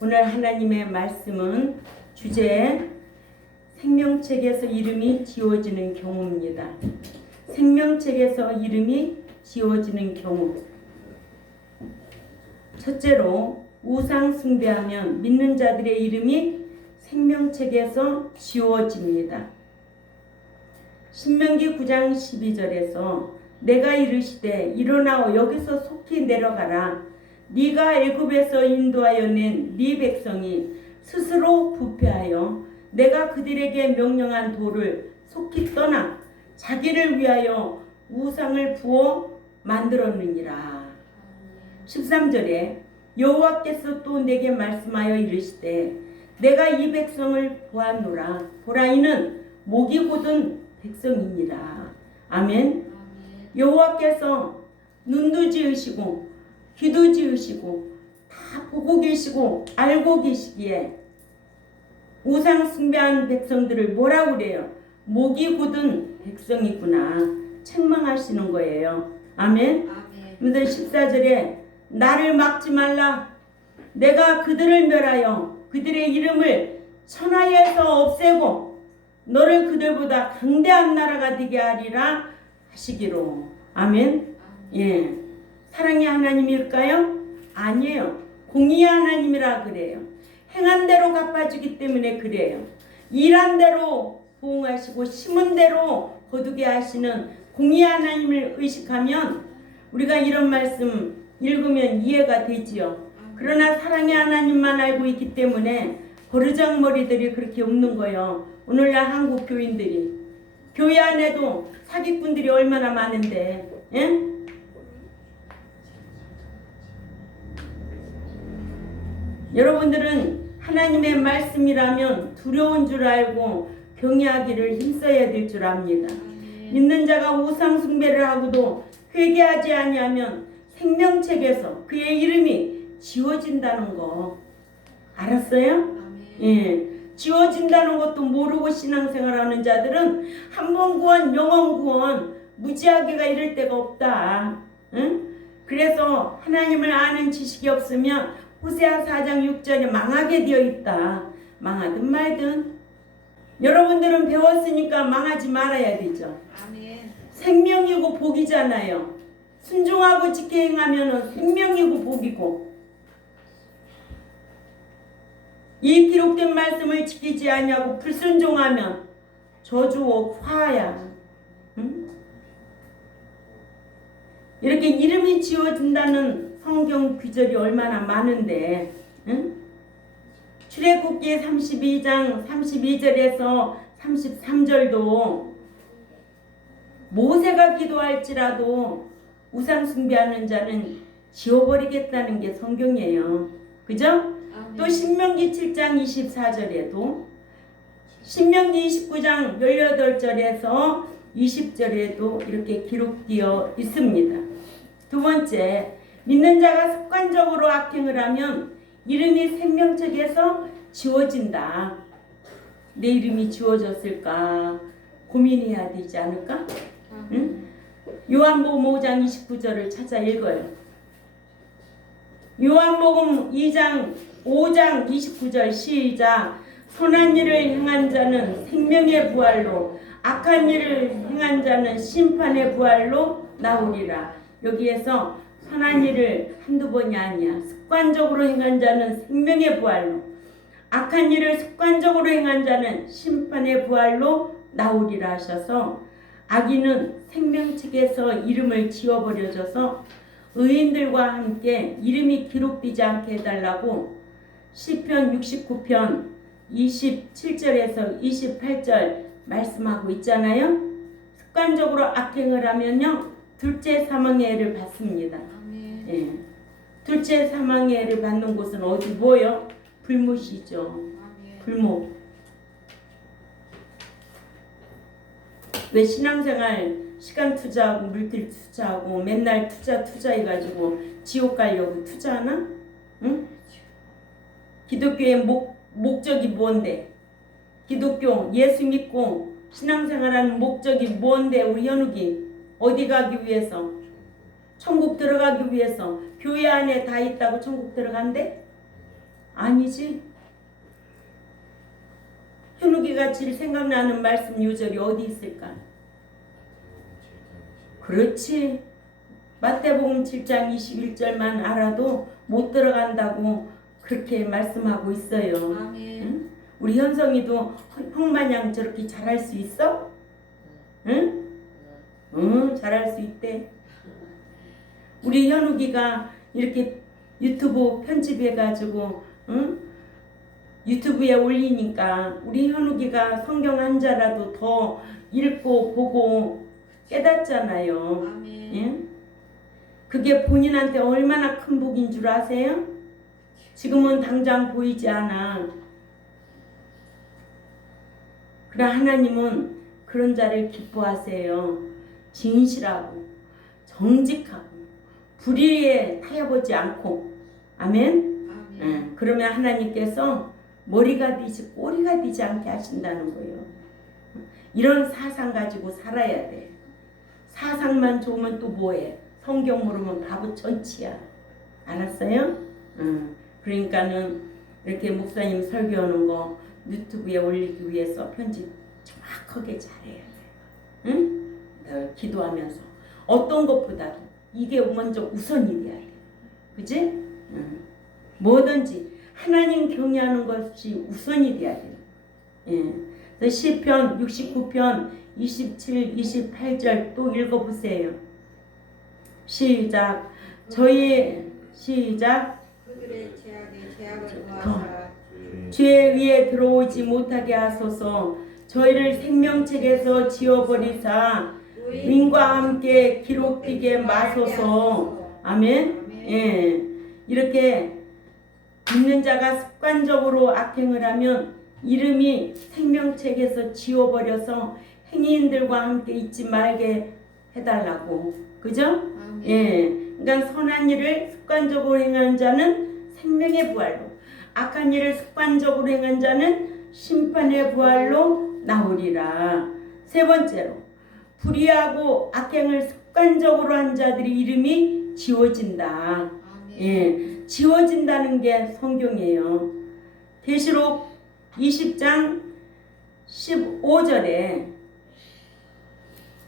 오늘 하나님의 말씀은 주제 생명책에서 이름이 지워지는 경우입니다. 생명책에서 이름이 지워지는 경우. 첫째로 우상 숭배하면 믿는 자들의 이름이 생명책에서 지워집니다. 신명기 9장 12절에서 내가 이르시되 일어나어 여기서 속히 내려가라. 네가 애굽에서 인도하여 낸 네 백성이 스스로 부패하여 내가 그들에게 명령한 도를 속히 떠나 자기를 위하여 우상을 부어 만들었느니라. 13절에 여호와께서 또 내게 말씀하여 이르시되 내가 이 백성을 보았노라. 보라 이는 목이 곧은 백성이니라. 아멘. 여호와께서 눈도 지으시고 귀도 지으시고 다 보고 계시고 알고 계시기에 우상 숭배한 백성들을 뭐라고 그래요? 목이 곧은 백성이구나 책망하시는 거예요. 아멘. 그래서 14절에 나를 막지 말라. 내가 그들을 멸하여 그들의 이름을 천하에서 없애고 너를 그들보다 강대한 나라가 되게 하리라 하시기로. 아멘. 예. 사랑의 하나님일까요? 아니에요. 공의의 하나님이라 그래요. 행한 대로 갚아주기 때문에 그래요. 일한 대로 보응하시고 심은 대로 거두게 하시는 공의의 하나님을 의식하면 우리가 이런 말씀 읽으면 이해가 되지요. 그러나 사랑의 하나님만 알고 있기 때문에 버르장머리들이 그렇게 없는 거예요. 오늘날 한국 교인들이. 교회 안에도 사기꾼들이 얼마나 많은데. 예? 여러분들은 하나님의 말씀이라면 두려운 줄 알고 경외하기를 힘써야 될 줄 압니다. 믿는 자가 우상 숭배를 하고도 회개하지 아니하면 생명책에서 그의 이름이 지워진다는 거 알았어요? 예. 지워진다는 것도 모르고 신앙생활하는 자들은 한 번 구원, 영원 구원, 무지하게가 이럴 데가 없다. 응? 그래서 하나님을 아는 지식이 없으면 호세아 4장 6절에 망하게 되어 있다. 망하든 말든. 여러분들은 배웠으니까 망하지 말아야 되죠. 아멘. 생명이고 복이잖아요. 순종하고 지켜 행하면 생명이고 복이고. 이 기록된 말씀을 지키지 아니하고 불순종하면 저주고 화야. 응? 이렇게 이름이 지워진다는 성경 구절이 얼마나 많은데. 응? 출애굽기 32장 32절에서 33절도 모세가 기도할지라도 우상 숭배하는 자는 지워버리겠다는 게 성경이에요. 그죠? 또 신명기 7장 24절에도 신명기 29장 18절에서 20절에도 이렇게 기록되어 있습니다. 두 번째, 믿는 자가 습관적으로 악행을 하면 이름이 생명책에서 지워진다. 내 이름이 지워졌을까 고민해야 되지 않을까? 응? 요한복음 5장 29절을 찾아 읽어요. 요한복음 5장 29절 시작. 선한 일을 행한 자는 생명의 부활로 악한 일을 행한 자는 심판의 부활로 나오리라. 여기에서 선한 일을 한두 번이 아니야. 습관적으로 행한 자는 생명의 부활로 악한 일을 습관적으로 행한 자는 심판의 부활로 나오리라 하셔서 악인은 생명책에서 이름을 지워버려져서 의인들과 함께 이름이 기록되지 않게 해달라고 시편 69편 27절에서 28절 말씀하고 있잖아요. 습관적으로 악행을 하면요 둘째 사망의 해를 받습니다. 예. 둘째 사망의 해를 받는 곳은 어디 뭐요? 불못이죠. 불못. 왜 신앙생활 시간 투자하고 물질 투자하고 맨날 투자해가지고 지옥 가려고 투자하나? 응? 기독교의 목적이 뭔데? 기독교 예수 믿고 신앙생활하는 목적이 뭔데? 우리 현욱이 어디 가기 위해서? 천국 들어가기 위해서. 교회 안에 다 있다고 천국 들어간대? 아니지? 현욱이가 제일 생각나는 말씀 요절이 어디 있을까? 그렇지. 마태복음 7장 21절만 알아도 못 들어간다고 그렇게 말씀하고 있어요. 아멘. 응? 우리 현성이도 형마냥 저렇게 잘할 수 있어? 응? 응, 잘할 수 있대. 우리 현욱이가 이렇게 유튜브 편집해가지고 응? 유튜브에 올리니까 우리 현욱이가 성경 한 자라도 더 읽고 보고 깨닫잖아요. 아멘. 예? 그게 본인한테 얼마나 큰 복인 줄 아세요? 지금은 당장 보이지 않아. 그러나 하나님은 그런 자를 기뻐하세요. 진실하고 정직하고 불의에 타협하지 않고. 아멘. 아멘. 그러면 하나님께서 머리가 되지 꼬리가 되지 않게 하신다는 거예요. 이런 사상 가지고 살아야 돼. 사상만 좋으면 또 뭐해? 성경 모르면 바보 천치야. 알았어요? 그러니까는 이렇게 목사님 설교하는 거 유튜브에 올리기 위해서 편집 정확하게 잘해야 돼. 응? 늘 기도하면서 어떤 것보다도 이게 먼저 우선이 돼야 돼. 그지? 뭐든지 하나님 경외하는 것이 우선이 돼야 돼. 예. 시편 69편 27, 28절 또 읽어보세요. 시작. 시작. 그들의 제약을 도와사 죄 위에 들어오지 못하게 하소서. 저희를 생명책에서 지워버리사 윙과 함께 기록되게 마소서. 아멘. 예. 이렇게 믿는 자가 습관적으로 악행을 하면 이름이 생명책에서 지워버려서 행인들과 함께 있지 말게 해달라고. 그죠? 아멘. 예. 그러니까 선한 일을 습관적으로 행하는 자는 생명의 부활로, 악한 일을 습관적으로 행한 자는 심판의 부활로 나오리라. 세 번째로, 불의하고 악행을 습관적으로 한 자들의 이름이 지워진다. 아멘. 예, 지워진다는 게 성경이에요. 계시록 20장 15절에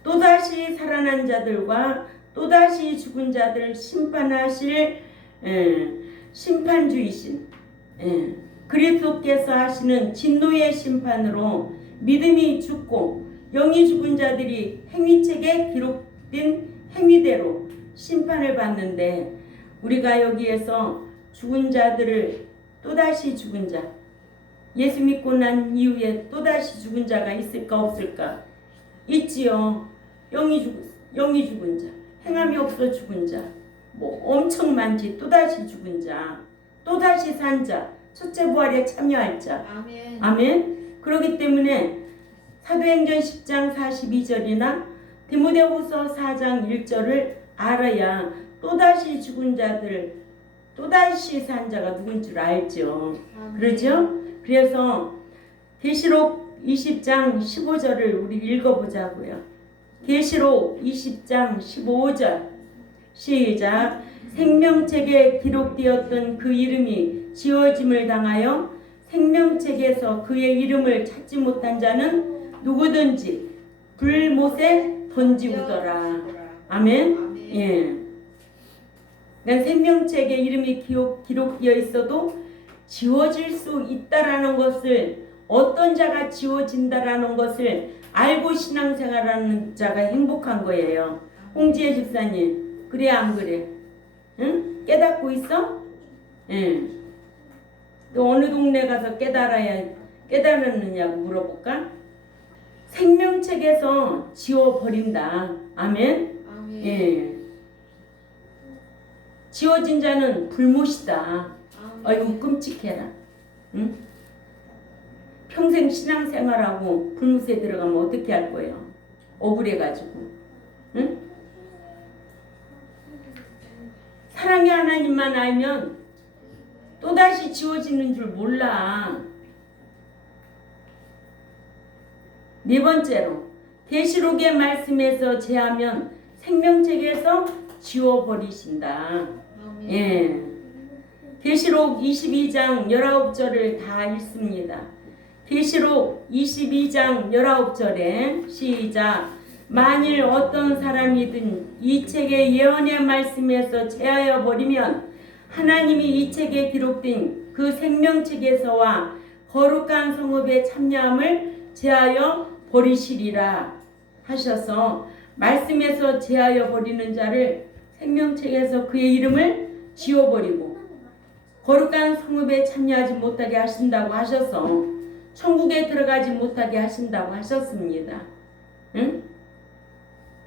또다시 살아난 자들과 또다시 죽은 자들을 심판하실 심판주이신 그리스도께서 하시는 진노의 심판으로 믿음이 죽고 영이 죽은 자들이 행위책에 기록된 행위대로 심판을 받는데, 우리가 여기에서 죽은 자들을 또다시 죽은 자, 예수 믿고 난 이후에 또다시 죽은 자가 있을까 없을까? 있지요. 영이 죽은 자, 행함이 없어 죽은 자, 뭐 엄청 많지. 또다시 죽은 자, 또다시 산 자, 첫째 부활에 참여할 자. 아멘. 아멘. 그렇기 때문에 사도행전 10장 42절이나 디모데후서 4장 1절을 알아야 또다시 죽은 자들, 또다시 산 자가 누군 줄 알죠. 아멘. 그렇죠? 그래서 계시록 20장 15절을 우리 읽어보자고요. 계시록 20장 15절 시작. 생명책에 기록되었던 그 이름이 지워짐을 당하여 생명책에서 그의 이름을 찾지 못한 자는 누구든지 불못에 던지우더라. 아멘. 아멘. 예. 그러니까 생명책에 이름이 기록되어 있어도 지워질 수 있다라는 것을, 어떤 자가 지워진다라는 것을 알고 신앙생활하는 자가 행복한 거예요. 홍지혜 집사님, 그래 안 그래? 응? 깨닫고 있어? 예. 또 어느 동네 가서 깨달았느냐고 물어볼까? 생명책에서 지워버린다. 아멘. 아멘. 예. 지워진 자는 불못이다. 아이고 끔찍해라. 응? 평생 신앙생활하고 불못에 들어가면 어떻게 할 거예요? 억울해가지고. 응? 사랑의 하나님만 알면 또다시 지워지는 줄 몰라. 네 번째로, 계시록의 말씀에서 제하면 생명책에서 지워버리신다. 아멘. 예. 계시록 22장 19절을 다 읽습니다. 계시록 22장 19절에 시작. 만일 어떤 사람이든 이 책의 예언의 말씀에서 제하여 버리면 하나님이 이 책에 기록된 그 생명책에서와 거룩한 성읍의 참여함을 제하여 버리시리라 하셔서 말씀에서 제하여 버리는 자를 생명책에서 그의 이름을 지워버리고 거룩한 성읍에 참여하지 못하게 하신다고 하셔서 천국에 들어가지 못하게 하신다고 하셨습니다. 응?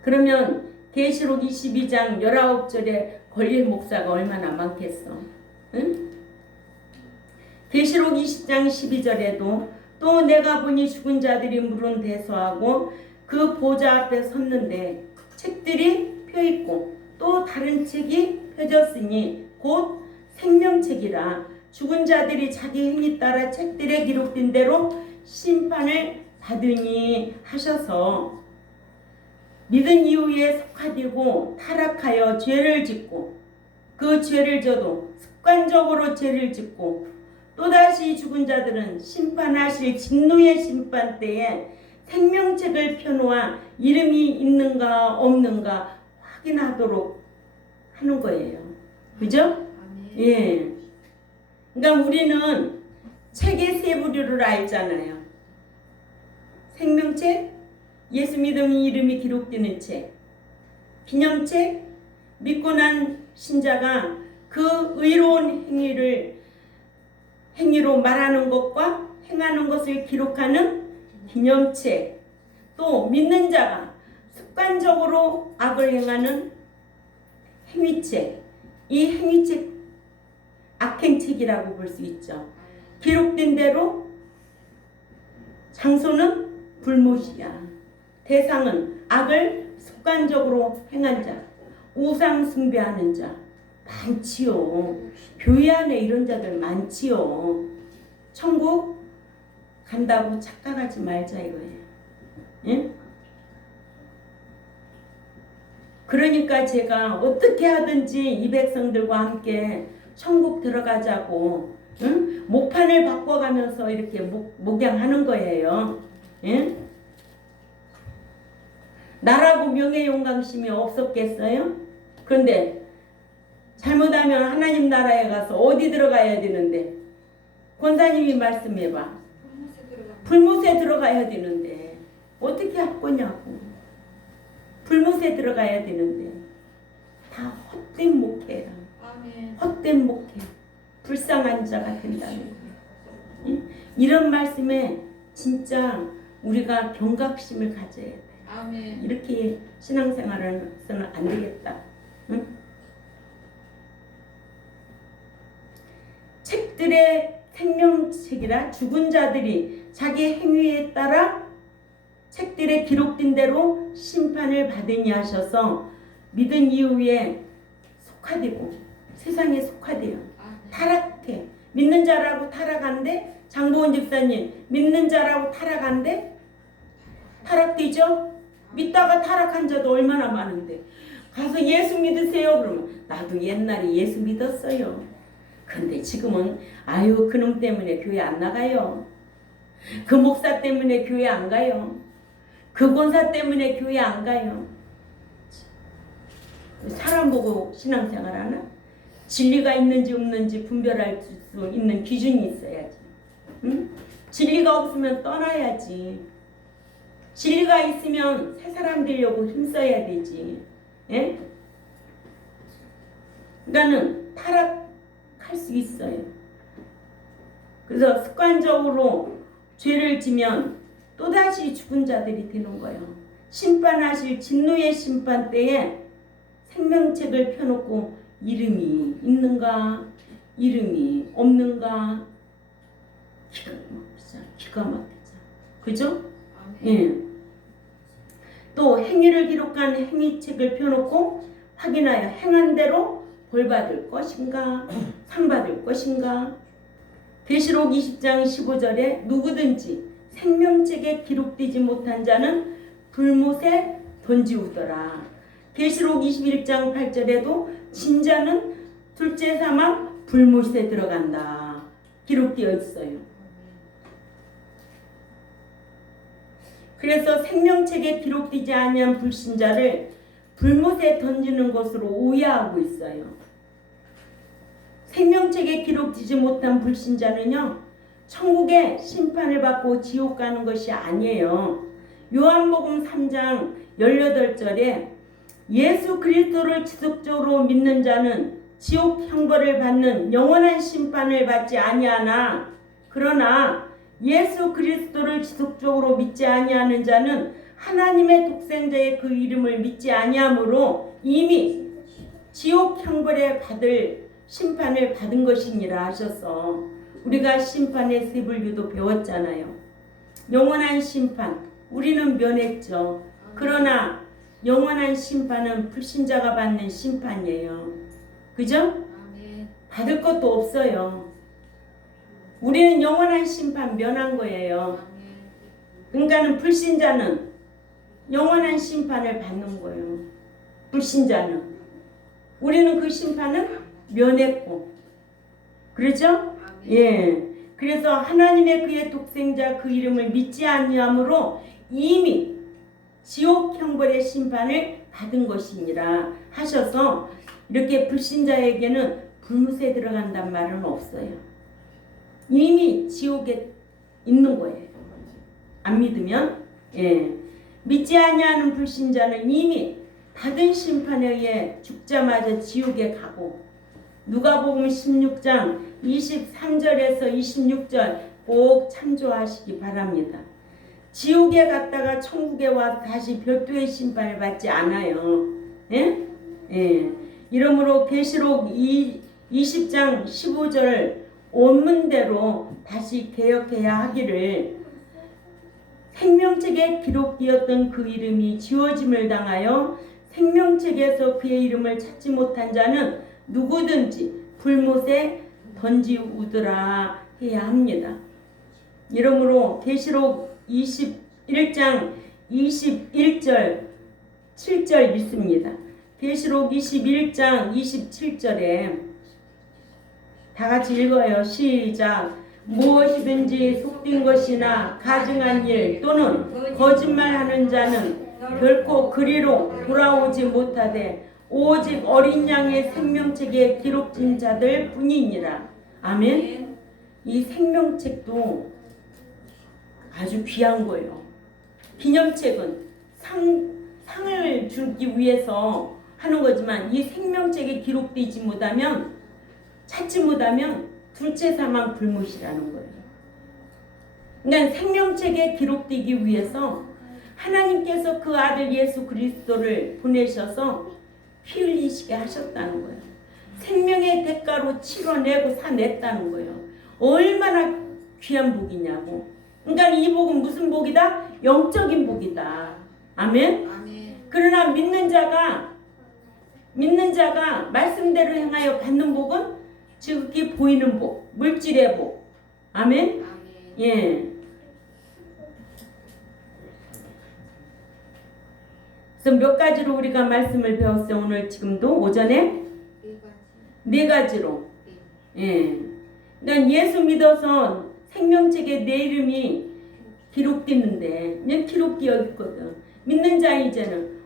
그러면 계시록 22장 19절에 걸릴 목사가 얼마나 많겠어? 응? 계시록 20장 12절에도 또 내가 보니 죽은 자들이 물은 대소하고 그 보좌 앞에 섰는데 책들이 펴있고 또 다른 책이 펴졌으니 곧 생명책이라 죽은 자들이 자기 행위 따라 책들에 기록된 대로 심판을 받으니 하셔서 믿은 이후에 속하되고 타락하여 죄를 짓고 그 죄를 져도 습관적으로 죄를 짓고 또다시 죽은 자들은 심판하실 진노의 심판 때에 생명책을 펴놓아 이름이 있는가 없는가 확인하도록 하는 거예요. 그죠? 예. 그러니까 우리는 책의 세 부류를 알잖아요. 생명책, 예수 믿음 이름이 기록되는 책, 기념책, 믿고 난 신자가 그 의로운 행위로 말하는 것과 행하는 것을 기록하는 기념책, 또 믿는 자가 습관적으로 악을 행하는 행위책, 이 행위책 악행책이라고 볼 수 있죠. 기록된 대로 장소는 불못이야. 대상은 악을 습관적으로 행한 자, 우상 숭배하는 자 많지요. 교회 안에 이런 자들 많지요. 천국 간다고 착각하지 말자 이거예요. 예? 그러니까 제가 어떻게 하든지 이 백성들과 함께 천국 들어가자고 응? 목판을 바꿔가면서 이렇게 목양하는 거예요. 예? 나라고 명예 영광심이 없었겠어요? 그런데 잘못하면 하나님 나라에 가서 어디 들어가야 되는데 권사님이 말씀해봐. 불못에 들어가야 되는데 어떻게 할 거냐고. 불못에 들어가야 되는데 다 헛된 목회야. 헛된 목회. 불쌍한 자가 된다는 거예요. 이런 말씀에 진짜 우리가 경각심을 가져야 돼. 아멘. 이렇게 신앙생활을 해서는 안 되겠다. 응? 책들의 생명책이라 죽은 자들이 자기 행위에 따라 책들에 기록된 대로 심판을 받으니 하셔서 믿은 이후에 속하되고 세상에 속하대요. 타락해. 믿는 자라고 타락한데 장보은 집사님 믿는 자라고 타락한데 타락되죠? 믿다가 타락한 자도 얼마나 많은데 가서 예수 믿으세요 그러면 나도 옛날에 예수 믿었어요. 근데 지금은 아유 그놈 때문에 교회 안 나가요. 그 목사 때문에 교회 안 가요. 그 권사 때문에 교회 안 가요. 사람 보고 신앙생활 하나? 진리가 있는지 없는지 분별할 수 있는 기준이 있어야지. 응? 진리가 없으면 떠나야지. 진리가 있으면 새 사람 되려고 힘써야 되지. 예? 그러니까는 타락할 수 있어요. 그래서 습관적으로 죄를 지면 또다시 죽은 자들이 되는 거예요. 심판하실 진노의 심판 때에 생명책을 펴놓고 이름이 있는가 이름이 없는가 기가 막히죠. 그죠? 예. 또 행위를 기록한 행위책을 펴놓고 확인하여 행한 대로 벌받을 것인가 상 받을 것인가. 계시록 20장 15절에 누구든지 생명책에 기록되지 못한 자는 불못에 던지우더라. 계시록 21장 8절에도 진자는 둘째 삼아 불못에 들어간다. 기록되어 있어요. 그래서 생명책에 기록되지 아니한 불신자를 불못에 던지는 것으로 오해하고 있어요. 생명책에 기록되지 못한 불신자는요, 천국의 심판을 받고 지옥 가는 것이 아니에요. 요한복음 3장 18절에 예수 그리스도를 지속적으로 믿는 자는 지옥 형벌을 받는 영원한 심판을 받지 아니하나, 그러나 예수 그리스도를 지속적으로 믿지 아니하는 자는 하나님의 독생자의 그 이름을 믿지 아니하므로 이미 지옥 형벌에 받을 심판을 받은 것이니라 하셔서, 우리가 심판의 세 분류도 배웠잖아요. 영원한 심판, 우리는 면했죠. 그러나 영원한 심판은 불신자가 받는 심판이에요. 그죠? 받을 것도 없어요. 우리는 영원한 심판 면한 거예요. 그러니까는 불신자는 영원한 심판을 받는 거예요. 불신자는. 우리는 그 심판을 면했고. 그렇죠? 예. 그래서 하나님의 그의 독생자 그 이름을 믿지 아니하므로 이미 지옥 형벌의 심판을 받은 것이니라 하셔서, 이렇게 불신자에게는 불못에 들어간단 말은 없어요. 이미 지옥에 있는 거예요. 안 믿으면. 예. 믿지 아니하는 불신자는 이미 받은 심판에 의해 죽자마자 지옥에 가고, 누가복음 16장 23절에서 26절 꼭 참조하시기 바랍니다. 지옥에 갔다가 천국에 와 다시 별도의 심판을 받지 않아요. 예? 예. 이러므로 계시록 20장 15절 원문대로 다시 개혁해야 하기를, 생명책에 기록되었던 그 이름이 지워짐을 당하여 생명책에서 그의 이름을 찾지 못한 자는 누구든지 불못에 던지우더라 해야 합니다. 이러므로 계시록 21장 21절 7절 읽습니다. 계시록 21장 27절에 다 같이 읽어요. 시작. 무엇이든지 속된 것이나 가증한 일 또는 거짓말하는 자는 결코 그리로 돌아오지 못하되 오직 어린 양의 생명책에 기록된 자들 뿐이니라. 아멘. 이 생명책도 아주 귀한 거예요. 기념책은 상을 주기 위해서 하는 거지만, 이 생명책에 기록되지 못하면, 찾지 못하면 둘째 사망 불못이라는 거예요. 그러니까 생명책에 기록되기 위해서 하나님께서 그 아들 예수 그리스도를 보내셔서 피 흘리시게 하셨다는 거예요. 생명의 대가로 치러내고 사냈다는 거예요. 얼마나 귀한 복이냐고. 그러니까 이 복은 무슨 복이다? 영적인 복이다. 아멘? 그러나 믿는 자가 말씀대로 행하여 받는 복은 지극히 보이는 복, 물질의 복. 아멘? 예. 그래서 몇 가지로 우리가 말씀을 배웠어요. 오늘 지금도 오전에 네 가지로. 예. 그러니까 예수 믿어서 생명책에 내 이름이 기록되는데, 그냥 기록되어 있거든. 믿는 자 이제는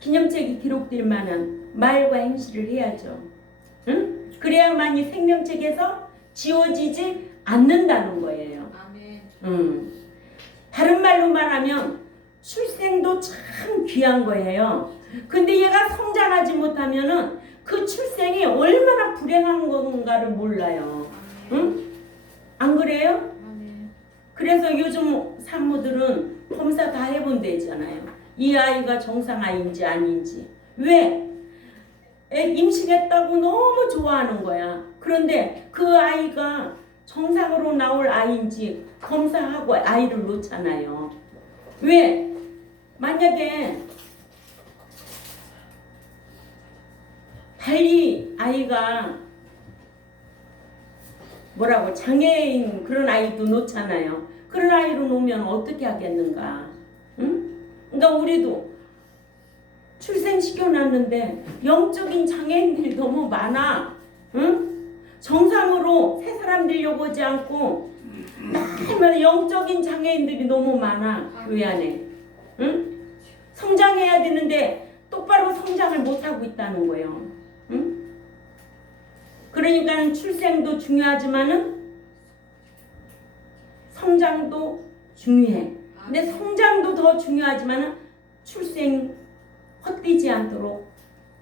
기념책이 기록될 만한 말과 행실을 해야죠. 응? 그래야만이 생명책에서 지워지지 않는다는 거예요. 다른 말로 말하면 출생도 참 귀한 거예요. 근데 얘가 성장하지 못하면은 그 출생이 얼마나 불행한 건가를 몰라요. 응? 안 그래요? 그래서 요즘 산모들은 검사 다 해본대잖아요. 이 아이가 정상 아이인지 아닌지. 왜? 임신했다고 너무 좋아하는 거야. 그런데 그 아이가 정상으로 나올 아이인지 검사하고 아이를 놓잖아요. 왜? 만약에 달리 아이가 장애인 그런 아이도 놓잖아요. 그런 아이로 놓으면 어떻게 하겠는가? 응? 그러니까 우리도 출생시켜놨는데 영적인 장애인들이 너무 많아. 응? 정상으로 새 사람 되려고 하지 않고 맨날 영적인 장애인들이 너무 많아 교회 안에. 응? 성장해야 되는데 똑바로 성장을 못하고 있다는 거예요. 응? 그러니까 출생도 중요하지만은 성장도 중요해. 근데 성장도 더 중요하지만은 출생 헛되지 않도록,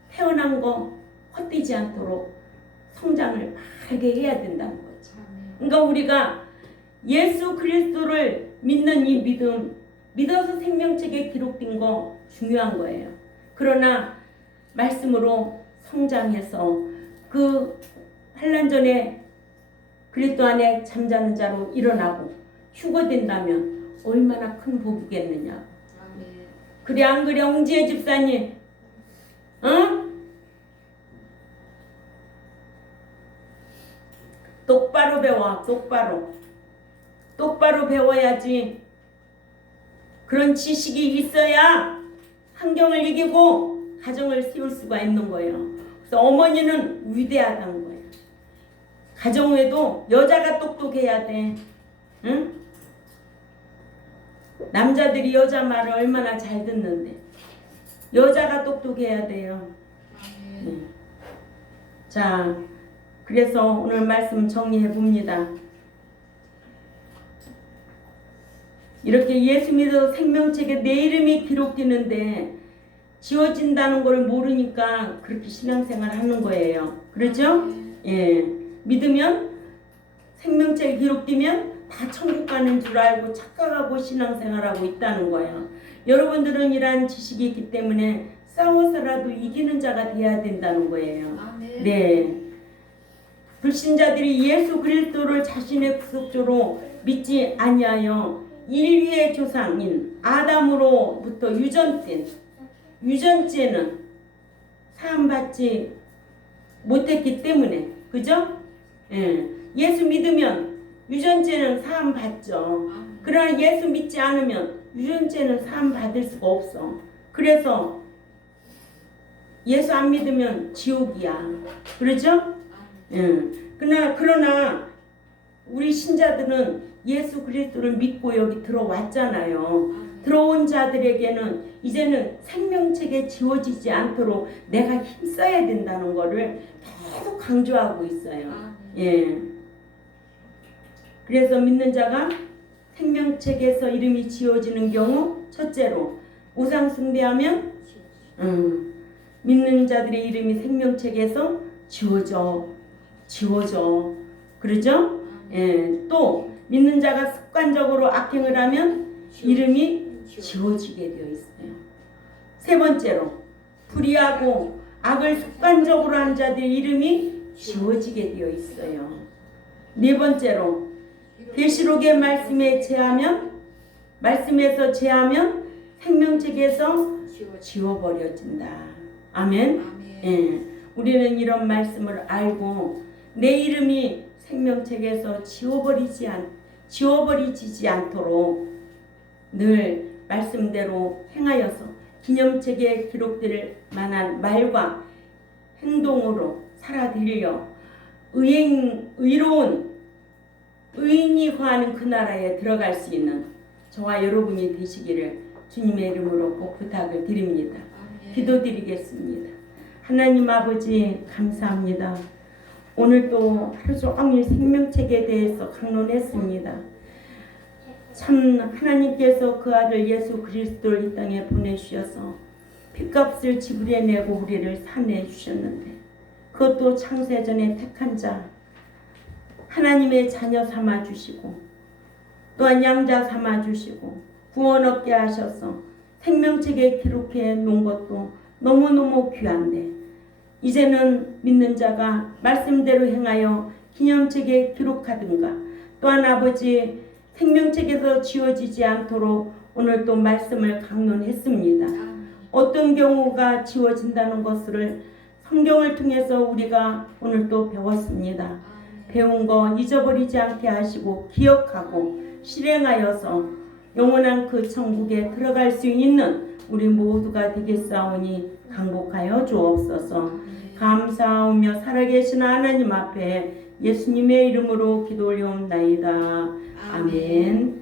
태어난 거 헛되지 않도록 성장을 바르게 해야 된다는 거죠. 그러니까 우리가 예수 그리스도를 믿는 이 믿음, 믿어서 생명책에 기록된 거 중요한 거예요. 그러나 말씀으로 성장해서 그 환난 전에 그리스도 안에 잠자는 자로 일어나고 휴거된다면 얼마나 큰 복이겠느냐. 그래 안 그래 옹지혜 집사님? 어? 똑바로 배워. 똑바로 배워야지. 그런 지식이 있어야 환경을 이기고 가정을 세울 수가 있는 거예요. 그래서 어머니는 위대하다는 거예요. 가정에도 여자가 똑똑해야 돼. 응? 남자들이 여자 말을 얼마나 잘 듣는데 여자가 똑똑해야 돼요. 네. 자, 그래서 오늘 말씀 정리해 봅니다. 이렇게 예수 믿어 생명책에 내 이름이 기록되는데 지워진다는 걸 모르니까 그렇게 신앙생활 하는 거예요. 그렇죠? 예. 믿으면 생명책에 기록되면 다 천국 가는 줄 알고 착각하고 신앙생활하고 있다는 거예요. 여러분들은 이러한 지식이 있기 때문에 싸워서라도 이기는 자가 돼야 된다는 거예요. 네. 불신자들이 예수 그리스도를 자신의 구속주로 믿지 아니하여 인류의 조상인 아담으로부터 유전죄는 사함받지 못했기 때문에, 그죠? 예. 예수 믿으면 유전죄는 사함받죠. 그러나 예수 믿지 않으면 유전죄는 사함받을 수가 없어. 그래서 예수 안 믿으면 지옥이야. 그렇죠? 예. 그러나 우리 신자들은 예수 그리스도를 믿고 여기 들어왔잖아요. 들어온 자들에게는 이제는 생명책에 지워지지 않도록 내가 힘써야 된다는 거를 계속 강조하고 있어요. 예. 그래서 믿는 자가 생명책에서 이름이 지워지는 경우 첫째로 우상 숭배하면 믿는 자들의 이름이 생명책에서 지워져. 그러죠? 예. 또 믿는 자가 습관적으로 악행을 하면 이름이 지워지게 되어 있어요. 세 번째로 불의하고 악을 습관적으로 한 자들의 이름이 지워지게 되어 있어요. 네 번째로 계시록의 말씀에서 제하면 생명책에서 지워버려진다. 아멘. 예. 우리는 이런 말씀을 알고 내 이름이 생명책에서 지워버리지 않도록 늘 말씀대로 행하여서 기념책에 기록될 만한 말과 행동으로 살아들려 의로운 의인이 거하는 그 나라에 들어갈 수 있는 저와 여러분이 되시기를 주님의 이름으로 꼭 부탁을 드립니다. 기도드리겠습니다. 하나님 아버지 감사합니다. 오늘도 하루 종일 생명책에 대해서 강론했습니다. 참 하나님께서 그 아들 예수 그리스도를 이 땅에 보내주셔서 핏값을 지불해내고 우리를 살려내 주셨는데 그것도 창세전에 택한 자 하나님의 자녀 삼아주시고 또한 양자 삼아주시고 구원 얻게 하셔서 생명책에 기록해 놓은 것도 너무너무 귀한데 이제는 믿는 자가 말씀대로 행하여 기념책에 기록하든가 또한 아버지 생명책에서 지워지지 않도록 오늘 또 말씀을 강론했습니다. 어떤 경우가 지워진다는 것을 성경을 통해서 우리가 오늘 또 배웠습니다. 배운 거 잊어버리지 않게 하시고 기억하고 실행하여서 영원한 그 천국에 들어갈 수 있는 우리 모두가 되겠사오니 강복하여 주옵소서. 감사하며 살아계신 하나님 앞에 예수님의 이름으로 기도 올려옵나이다. 아멘.